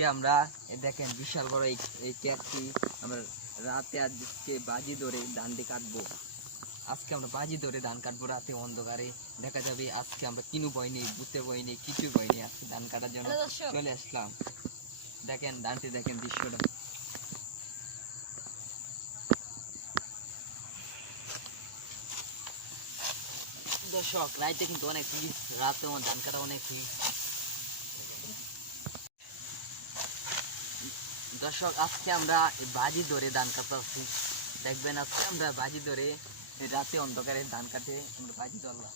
আজকে আমরা দেখেন বিশাল বড় এই ক্যাপটি আমরা রাতে আজকে বাজি ধরে ধানটি কাটবো। আজকে আমরা বাজি ধরে ধান কাটবো রাতে অন্ধকারে। দেখা যাবে আজকে আমরা কিনু বইনি, বুঝতে বইনি, কিছু বইনি, আজকে ধান কাটার জন্য চলে আসলাম। দেখেন ধানটি, দেখেন দৃশ্যটা। দর্শক রাইতে কিন্তু অনেক রিস্ক, রাতে আমার ধান কাটা অনেক রিস্ক। দর্শক আজকে আমরা বাজি ধরে ধান কাটতেছি। দেখবেন আজকে আমরা বাজি ধরে রাতে অন্ধকারে ধান কাটে আমরা বাজি ধরলাম,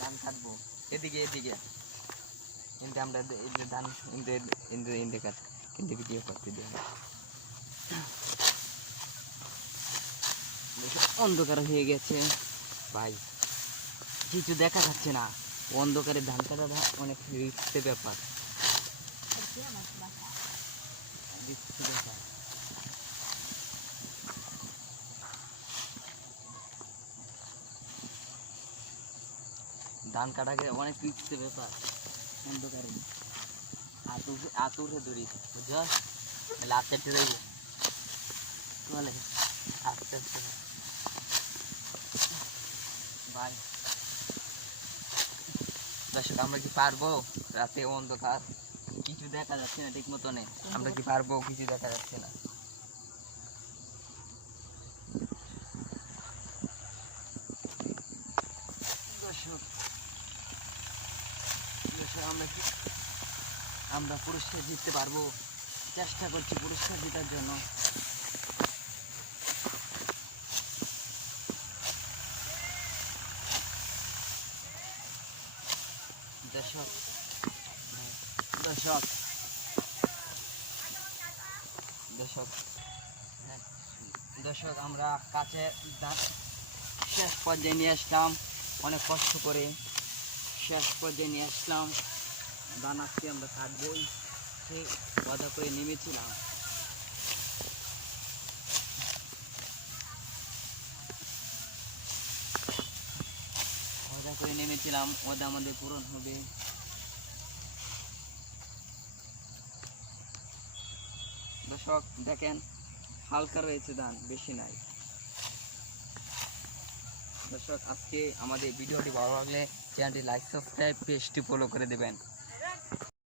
ধান কাটবো। এদিকে এদিকে কিন্তু আমরা ধান ইন্দে কাট কিন্তু ভিডিও করতে দিই। অন্ধকার হয়ে গেছে ভাই, কিছু দেখা যাচ্ছে না। অন্ধকারে ধান কাটাটা অনেক রিস্কের ব্যাপার। ধান কাটাকে অনেক রিস্কের ব্যাপার অন্ধকারে। আতুরে ধরি বুঝছো, লাভ চারটে যাইব বলে আস্তে আস্তে ভাই। দর্শক আমরা কি পারবো? রাতে অন্ধকার, কিছু দেখা যাচ্ছে না ঠিক মতনে। আমরা কি পারবো? কিছু দেখা যাচ্ছে না। দর্শক আমরা পুরস্কার জিততে পারবো? চেষ্টা করছি পুরস্কার জেতার জন্য। দর্শক দর্শক দর্শক দর্শক আমরা কাছে শেষ পর্যায়ে নিয়ে আসলাম, অনেক কষ্ট করে শেষ পর্যায়ে নিয়ে আসলাম। ধান আজকে আমরা কাটবই, সেই ওয়াদা করে নেমেছিলাম। ওয়াদা করে নেমেছিলাম, ওয়াদা আমাদের পূরণ হবে। দর্শক দেখেন হালকা রয়েছে ধান, বেশি নাই। দর্শক আজকে আমাদের ভিডিওটি ভালো লাগলে চ্যানেলটি লাইক, সাবস্ক্রাইব, পেজটি ফলো করে দেবেন।